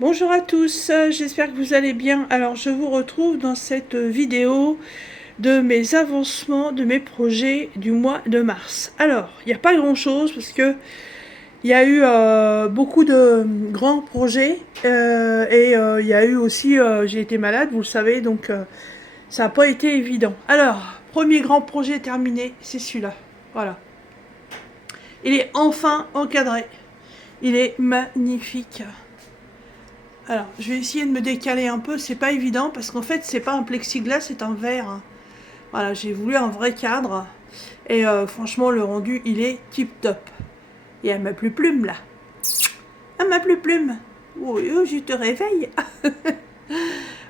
Bonjour à tous, j'espère que vous allez bien. Alors je vous retrouve dans cette vidéo de mes avancements de mes projets du mois de mars. Alors, il n'y a pas grand chose parce que il y a eu beaucoup de grands projets et il y a eu aussi, j'ai été malade, vous le savez, donc ça n'a pas été évident. Alors, premier grand projet terminé, c'est celui-là. Voilà. Il est enfin encadré. Il est magnifique. Alors, je vais essayer de me décaler un peu, c'est pas évident parce qu'en fait, c'est pas un plexiglas, c'est un verre. Voilà, j'ai voulu un vrai cadre et franchement, le rendu, il est tip top. Et elle m'a plus plume là. Elle m'a plus plume. Oh, oh, je te réveille.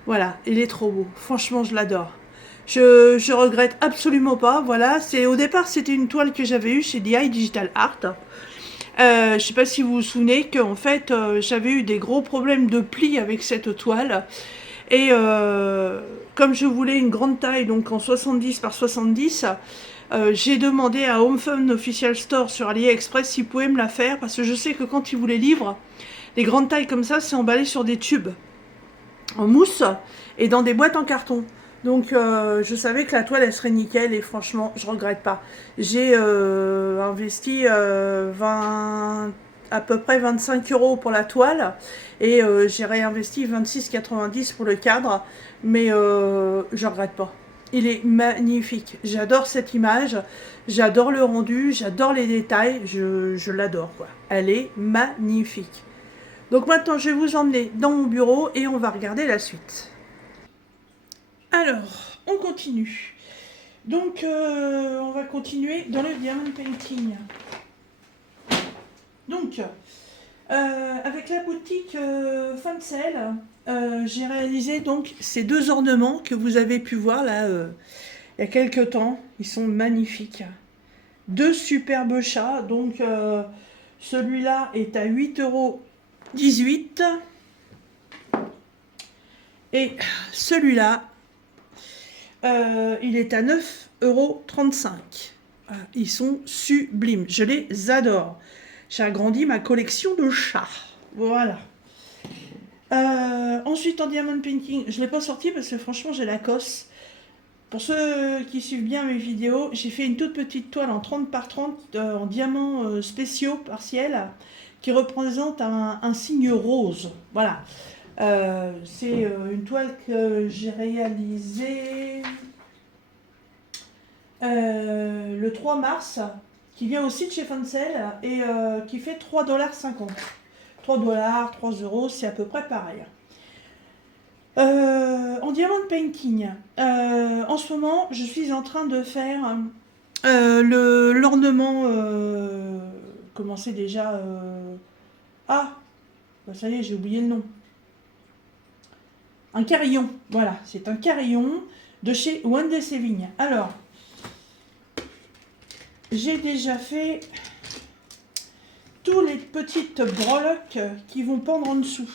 Voilà, il est trop beau. Franchement, je l'adore. Je regrette absolument pas. Voilà, c'est au départ, c'était une toile que j'avais eue chez DI Digital Art. Je sais pas si vous vous souvenez qu'en fait, j'avais eu des gros problèmes de plis avec cette toile. Et comme je voulais une grande taille, donc en 70 par 70, j'ai demandé à Home Fun Official Store sur AliExpress s'ils pouvaient me la faire, parce que je sais que quand ils vous les livrent, les grandes tailles comme ça, c'est emballé sur des tubes en mousse et dans des boîtes en carton. Donc je savais que la toile elle serait nickel et franchement je regrette pas. J'ai investi 20, à peu près 25 euros pour la toile et j'ai réinvesti 26,90 pour le cadre, mais je regrette pas. Il est magnifique, j'adore cette image, j'adore le rendu, j'adore les détails, je l'adore quoi. Elle est magnifique. Donc maintenant, je vais vous emmener dans mon bureau et on va regarder la suite. Alors, on continue. Donc, on va continuer dans le diamond painting. Donc, avec la boutique Fancel, j'ai réalisé donc ces deux ornements que vous avez pu voir là il y a quelques temps. Ils sont magnifiques. Deux superbes chats. Donc, celui-là est à 8,18 € et celui-là il est à 9,35 €. Ils sont sublimes. Je les adore. J'ai agrandi ma collection de chats. Voilà. Ensuite, en diamond painting, je ne l'ai pas sorti parce que franchement, j'ai la cosse. Pour ceux qui suivent bien mes vidéos, j'ai fait une toute petite toile en 30 par 30 en diamants spéciaux partiels qui représente un signe rose. Voilà. C'est une toile que j'ai réalisée le 3 mars, qui vient aussi de chez Fancel et qui fait 3,50 $. 3 $, 3 euros, c'est à peu près pareil. En diamond painting, en ce moment, je suis en train de faire l'ornement. Comment c'est déjà Ah, bah ça y est, j'ai oublié le nom. Un carillon, voilà, c'est un carillon de chez Wendy Sévigne. Alors, j'ai déjà fait tous les petites breloques qui vont pendre en dessous.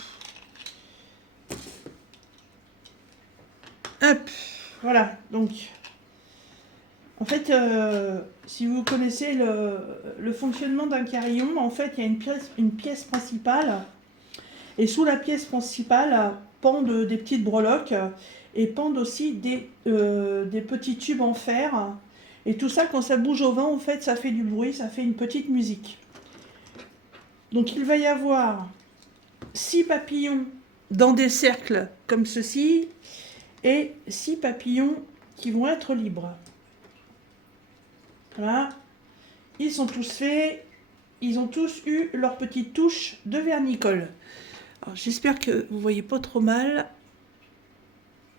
Hop, voilà, donc en fait, si vous connaissez le fonctionnement d'un carillon, en fait, il y a une pièce principale, et sous la pièce principale pendent des petites breloques, et pendent aussi des petits tubes en fer, et tout ça, quand ça bouge au vent, en fait, ça fait du bruit, ça fait une petite musique. Donc il va y avoir 6 papillons dans des cercles comme ceci, et 6 papillons qui vont être libres. Voilà, ils sont tous faits, ils ont tous eu leur petite touche de vernicole. Alors j'espère que vous voyez pas trop mal.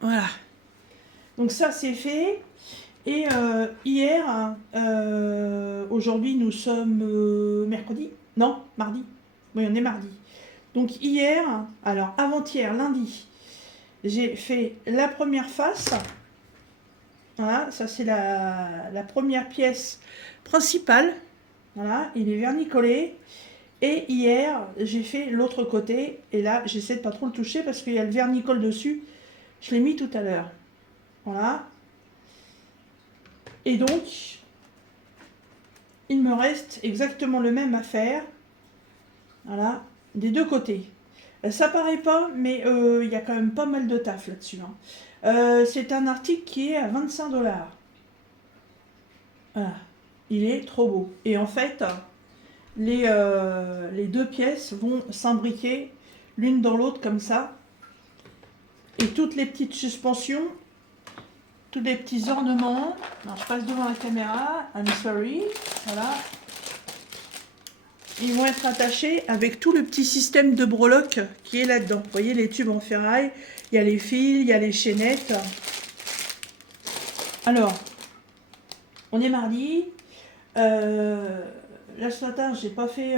Voilà. Donc ça c'est fait. Et hier, aujourd'hui nous sommes mercredi. Non, mardi. Oui, on est mardi. Donc hier, alors avant-hier, lundi, j'ai fait la première face. Voilà, ça c'est la première pièce principale. Voilà, il est vernicolé. Et hier, j'ai fait l'autre côté. Et là, j'essaie de pas trop le toucher parce qu'il y a le vernicole dessus. Je l'ai mis tout à l'heure. Voilà. Et donc, il me reste exactement le même à faire. Voilà, des deux côtés. Ça paraît pas, mais il y a quand même pas mal de taf là-dessus. Hein. C'est un article qui est à 25 $. Voilà. Il est trop beau. Et en fait, les deux pièces vont s'imbriquer l'une dans l'autre comme ça. Et toutes les petites suspensions, tous les petits ornements. Alors, je passe devant la caméra. I'm sorry. Voilà. Ils vont être attachés avec tout le petit système de breloques qui est là-dedans. Vous voyez les tubes en ferraille, il y a les fils, il y a les chaînettes. Alors, on est mardi. Là ce matin, j'ai pas fait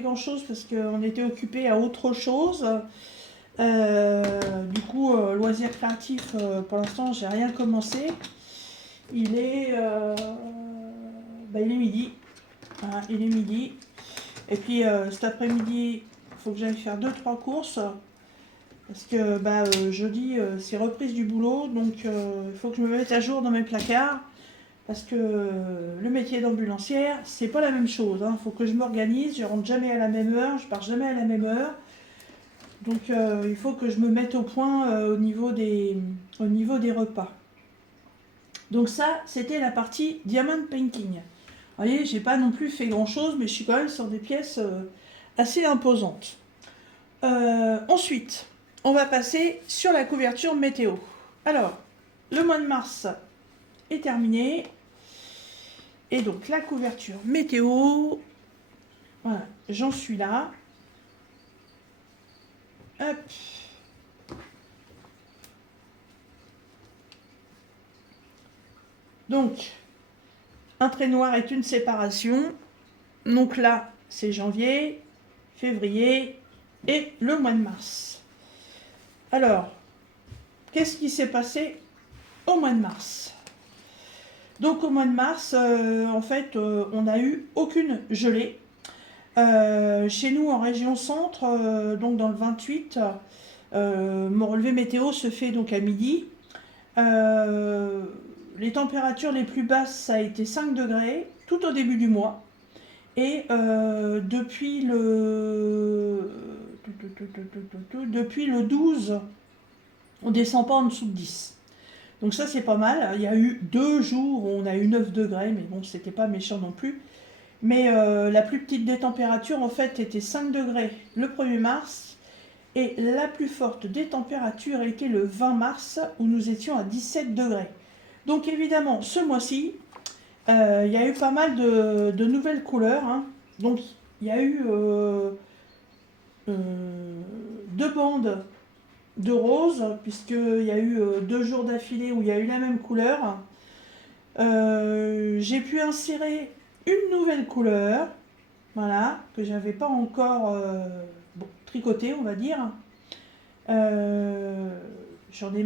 grand-chose parce qu'on était occupé à autre chose. Du coup, loisirs créatifs, pour l'instant, j'ai rien commencé. Il est midi. Voilà, il est midi. Et puis cet après-midi, il faut que j'aille faire 2-3 courses. Parce que jeudi, c'est reprise du boulot. Donc il faut que je me mette à jour dans mes placards. Parce que le métier d'ambulancière, c'est pas la même chose. Il faut que je m'organise. Je rentre jamais à la même heure. Je pars jamais à la même heure. Donc il faut que je me mette au point au niveau des repas. Donc ça, c'était la partie Diamond Painting. Vous voyez, j'ai pas non plus fait grand chose, mais je suis quand même sur des pièces assez imposantes. Ensuite, on va passer sur la couverture météo. Alors, le mois de mars est terminé. Et donc, la couverture météo, voilà, j'en suis là. Hop. Donc, un trait noir est une séparation. Donc là, c'est janvier, février et le mois de mars. Alors, qu'est-ce qui s'est passé au mois de mars? Donc au mois de mars, en fait, on n'a eu aucune gelée. Chez nous, en région centre, donc dans le 28, mon relevé météo se fait donc à midi. Les températures les plus basses, ça a été 5 degrés tout au début du mois. Et depuis le 12, on descend pas en dessous de 10. Donc ça, c'est pas mal. Il y a eu 2 jours où on a eu 9 degrés, mais bon, c'était pas méchant non plus. Mais la plus petite des températures, en fait, était 5 degrés le 1er mars. Et la plus forte des températures était le 20 mars, où nous étions à 17 degrés. Donc évidemment, ce mois-ci, il y a eu pas mal de nouvelles couleurs. Hein. Donc il y a eu 2 bandes de rose, puisqu'il y a eu 2 jours d'affilée où il y a eu la même couleur. J'ai pu insérer une nouvelle couleur, voilà, que j'avais pas encore tricoté, on va dire. J'en ai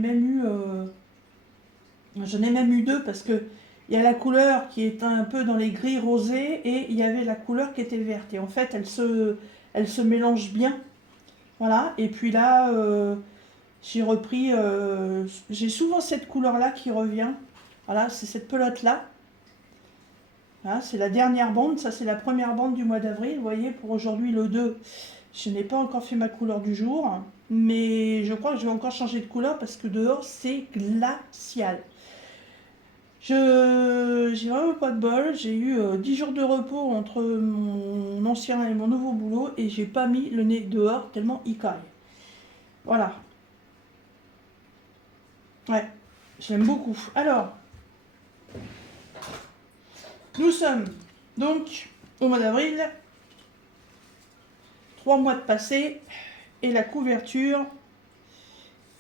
même eu 2 parce que il y a la couleur qui est un peu dans les gris rosés et il y avait la couleur qui était verte. Et en fait, elle se mélange bien. Voilà. Et puis là, j'ai repris. J'ai souvent cette couleur-là qui revient. Voilà, c'est cette pelote-là. Voilà, c'est la dernière bande. Ça, c'est la première bande du mois d'avril. Vous voyez, pour aujourd'hui, le 2, je n'ai pas encore fait ma couleur du jour. Mais je crois que je vais encore changer de couleur parce que dehors, c'est glacial. J'ai vraiment pas de bol. J'ai eu 10 jours de repos entre mon ancien et mon nouveau boulot et j'ai pas mis le nez dehors tellement il caille. Voilà. Ouais, j'aime beaucoup. Alors, nous sommes donc au mois d'avril. 3 mois de passé et la couverture,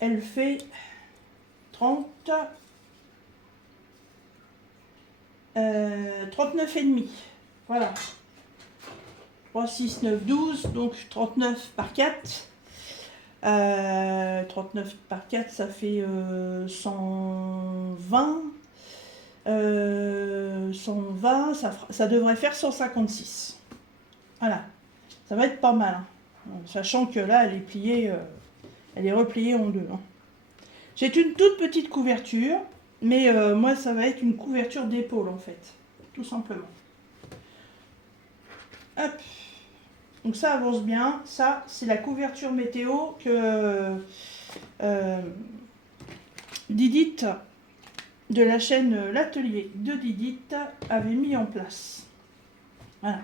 elle fait 30... 39,5. Voilà. 3, 6, 9, 12. Donc 39 par 4. 39 par 4, ça fait 120. 120, ça devrait faire 156. Voilà. Ça va être pas mal. Hein. Sachant que là, elle est pliée, elle est repliée en 2. Hein. J'ai une toute petite couverture. Mais moi, ça va être une couverture d'épaule, en fait. Tout simplement. Hop. Donc ça avance bien. Ça, c'est la couverture météo que Didit de la chaîne L'Atelier de Didit avait mis en place. Voilà.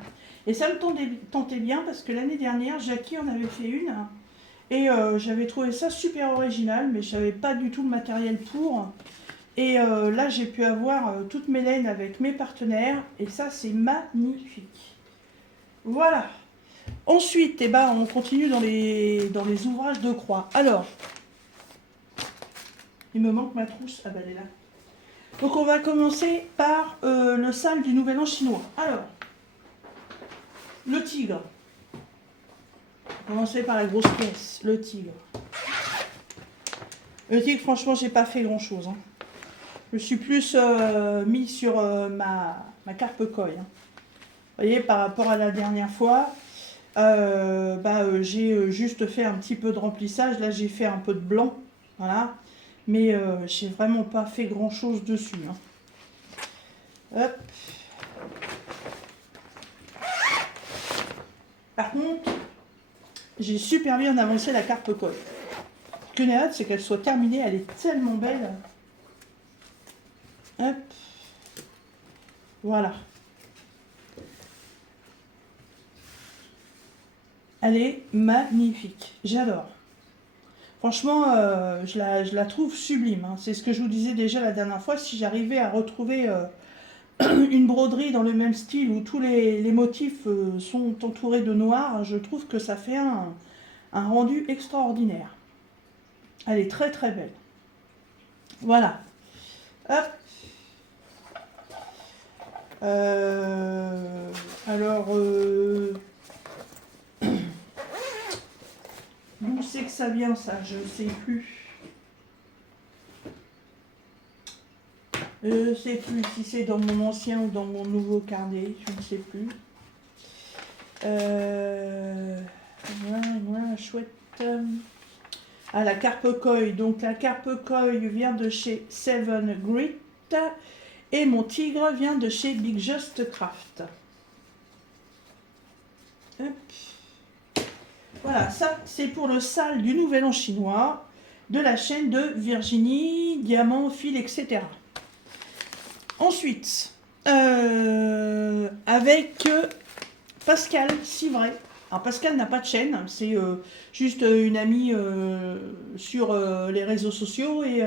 Et ça me tentait bien parce que l'année dernière, Jackie en avait fait une. Et j'avais trouvé ça super original, mais je n'avais pas du tout le matériel pour. Et là, j'ai pu avoir toutes mes laines avec mes partenaires. Et ça, c'est magnifique. Voilà. Ensuite, eh ben, on continue dans les ouvrages de croix. Alors, il me manque ma trousse. Ah ben, elle est là. Donc, on va commencer par le sale du Nouvel An chinois. Alors, le tigre. On va commencer par la grosse pièce, le tigre. Le tigre, franchement, j'ai pas fait grand-chose. Hein. Je suis plus mis sur ma carpe koi. Hein. Vous voyez, par rapport à la dernière fois, j'ai juste fait un petit peu de remplissage. Là, j'ai fait un peu de blanc. Voilà. Mais j'ai vraiment pas fait grand-chose dessus. Hein. Hop. Par contre, j'ai super bien avancé la carpe koi. Ce que j'ai hâte, c'est qu'elle soit terminée. Elle est tellement belle. Hop. Voilà. Elle est magnifique. J'adore. Franchement, je la trouve sublime. Hein. C'est ce que je vous disais déjà la dernière fois. Si j'arrivais à retrouver une broderie dans le même style où tous les motifs sont entourés de noir, je trouve que ça fait un rendu extraordinaire. Elle est très très belle. Voilà. Hop. Alors, d'où c'est que ça vient ça? Je ne sais plus. Je ne sais plus si c'est dans mon ancien ou dans mon nouveau carnet. Je ne sais plus. Voilà, chouette. Ah, la carpe koi. Donc la carpe koi vient de chez Seven Grit. Et mon tigre vient de chez Big Just Craft. Hop. Voilà, ça c'est pour le sale du Nouvel An chinois de la chaîne de Virginie, Diamant, Fil, etc. Ensuite, avec Pascal Civray. Alors Pascal n'a pas de chaîne, c'est juste une amie sur les réseaux sociaux et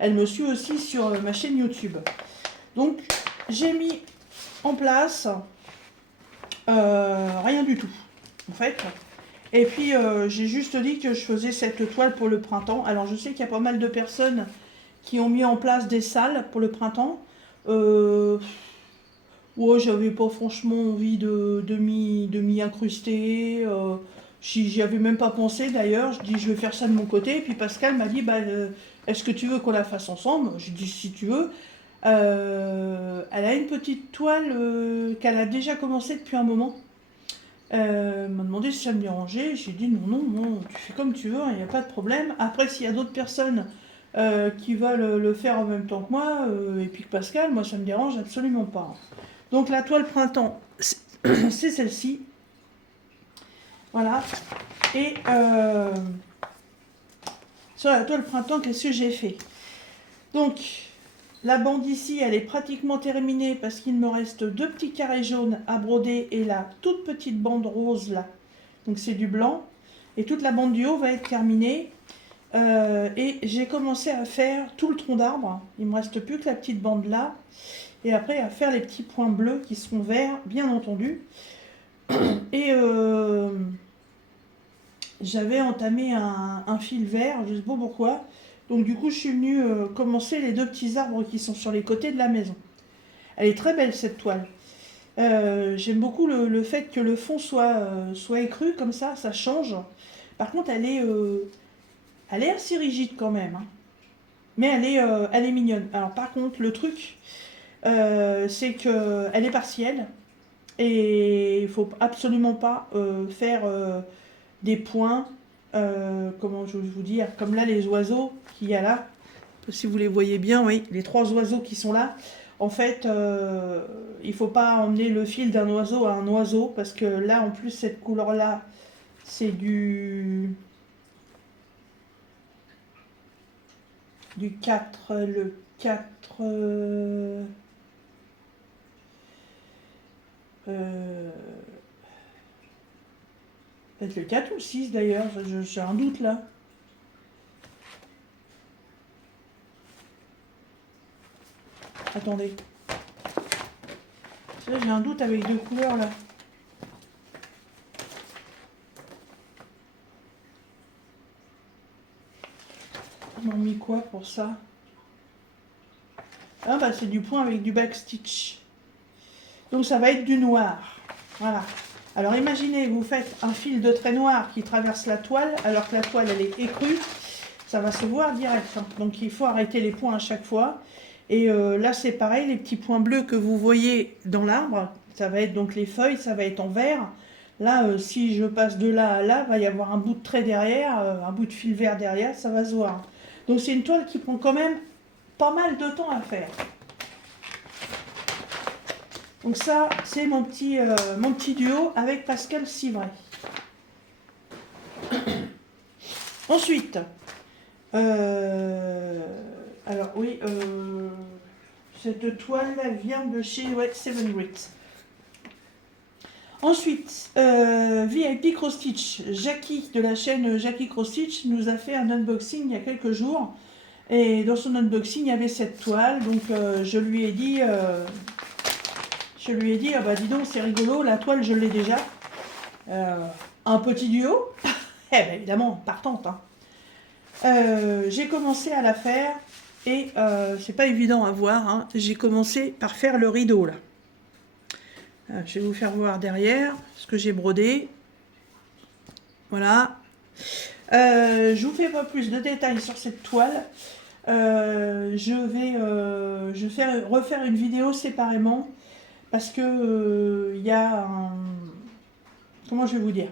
elle me suit aussi sur ma chaîne YouTube. Donc j'ai mis en place rien du tout en fait. Et puis j'ai juste dit que je faisais cette toile pour le printemps. Alors je sais qu'il y a pas mal de personnes qui ont mis en place des salles pour le printemps. Ouais, j'avais pas franchement envie de m'y incruster. J'y avais même pas pensé d'ailleurs. Je dis je vais faire ça de mon côté. Et puis Pascal m'a dit est-ce que tu veux qu'on la fasse ensemble? J'ai dit si tu veux. Elle a une petite toile qu'elle a déjà commencé depuis un moment. Elle m'a demandé si ça me dérangeait. J'ai dit non, tu fais comme tu veux, il n'y a pas de problème. Après, s'il y a d'autres personnes qui veulent le faire en même temps que moi, et puis que Pascal, moi ça me dérange absolument pas. Donc la toile printemps, c'est celle-ci. Voilà. Et sur la toile printemps, qu'est-ce que j'ai fait? Donc, la bande ici, elle est pratiquement terminée parce qu'il me reste 2 petits carrés jaunes à broder et la toute petite bande rose là. Donc c'est du blanc. Et toute la bande du haut va être terminée. Et j'ai commencé à faire tout le tronc d'arbre. Il ne me reste plus que la petite bande là. Et après à faire les petits points bleus qui seront verts, bien entendu. Et j'avais entamé un fil vert, je ne sais pas pourquoi. Donc du coup je suis venue commencer les 2 petits arbres qui sont sur les côtés de la maison. Elle est très belle cette toile. J'aime beaucoup le fait que le fond soit écru comme ça change. Par contre elle est assez rigide quand même. Hein. Mais elle est mignonne. Alors par contre le truc c'est qu'elle est partielle. Et il ne faut absolument pas faire des points, comment je vous dire, comme là les oiseaux qu'il y a là. Si vous les voyez bien, oui, les 3 oiseaux qui sont là. En fait, il faut pas emmener le fil d'un oiseau à un oiseau, parce que là, en plus, cette couleur-là, c'est du 4, le 4, peut-être le 4 ou le 6 d'ailleurs, j'ai un doute là. Attendez. Là, j'ai un doute avec deux couleurs là. Ils m'ont mis quoi pour ça? Ah bah c'est du point avec du backstitch. Donc ça va être du noir. Voilà. Alors imaginez, vous faites un fil de trait noir qui traverse la toile, alors que la toile elle est écrue, ça va se voir direct. Hein. Donc il faut arrêter les points à chaque fois. Et là c'est pareil, les petits points bleus que vous voyez dans l'arbre, ça va être donc les feuilles, ça va être en vert. Là, si je passe de là à là, il va y avoir un bout de trait derrière, un bout de fil vert derrière, ça va se voir. Donc c'est une toile qui prend quand même pas mal de temps à faire. Donc ça, c'est mon petit duo avec Pascal Civray. Ensuite, alors oui, cette toile vient de chez Seven Grit. Ensuite, VIP Cross Stitch. Jackie de la chaîne Jackie Cross Stitch nous a fait un unboxing il y a quelques jours. Et dans son unboxing, il y avait cette toile. Donc je lui ai dit, ah bah dis donc, c'est rigolo, la toile je l'ai déjà. Un petit duo. Eh ben évidemment, partante. Hein. J'ai commencé à la faire et c'est pas évident à voir. Hein. J'ai commencé par faire le rideau là. Je vais vous faire voir derrière ce que j'ai brodé. Voilà. Je vous fais pas plus de détails sur cette toile. Je vais refaire une vidéo séparément parce que il y a un... Comment je vais vous dire?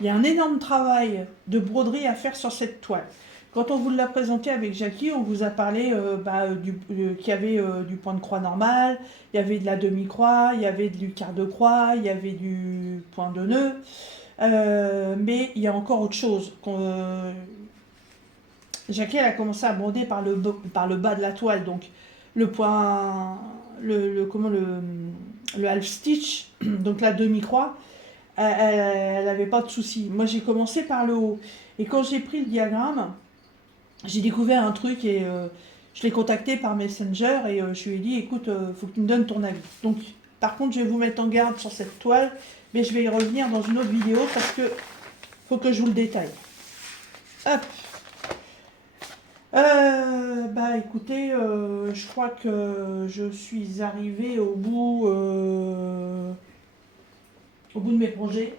Il y a un énorme travail de broderie à faire sur cette toile. Quand on vous l'a présenté avec Jackie, on vous a parlé qu'il y avait du point de croix normal, il y avait de la demi-croix, il y avait du quart de croix, il y avait du point de nœud. Mais il y a encore autre chose. Jackie elle a commencé à broder par le bas de la toile, donc le point, le half stitch, donc la demi-croix. Elle n'avait pas de souci. Moi, j'ai commencé par le haut. Et quand j'ai pris le diagramme, j'ai découvert un truc et je l'ai contacté par Messenger et je lui ai dit, écoute, faut que tu me donnes ton avis. Donc, par contre, je vais vous mettre en garde sur cette toile, mais je vais y revenir dans une autre vidéo parce que faut que je vous le détaille. Hop. Bah écoutez, je crois que je suis arrivée au bout de mes projets.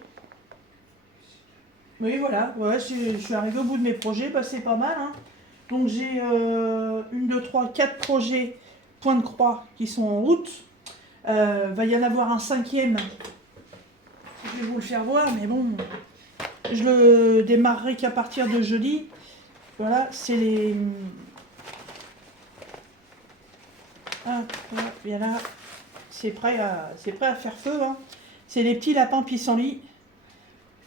Oui, voilà, ouais, je suis arrivée au bout de mes projets, bah, c'est pas mal. Hein. Donc j'ai 1, 2, 3, 4 projets point de croix qui sont en route. Va y en avoir un 5e. Je vais vous le faire voir, mais bon, je le démarrerai qu'à partir de jeudi. Voilà, c'est les... Ah, voilà, c'est prêt à faire feu. Hein. C'est les petits lapins pissenlits.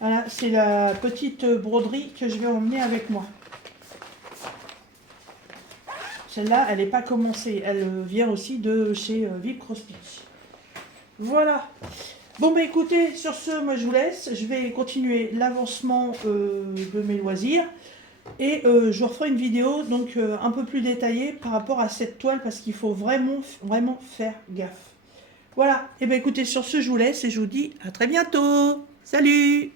Voilà, c'est la petite broderie que je vais emmener avec moi. Celle-là, elle n'est pas commencée. Elle vient aussi de chez VIP Cross Stitch. Voilà. Bon, bah écoutez, sur ce, moi je vous laisse. Je vais continuer l'avancement de mes loisirs. Et je vous referai une vidéo donc un peu plus détaillée par rapport à cette toile parce qu'il faut vraiment, vraiment faire gaffe. Voilà. Et bien écoutez, sur ce, je vous laisse et je vous dis à très bientôt. Salut!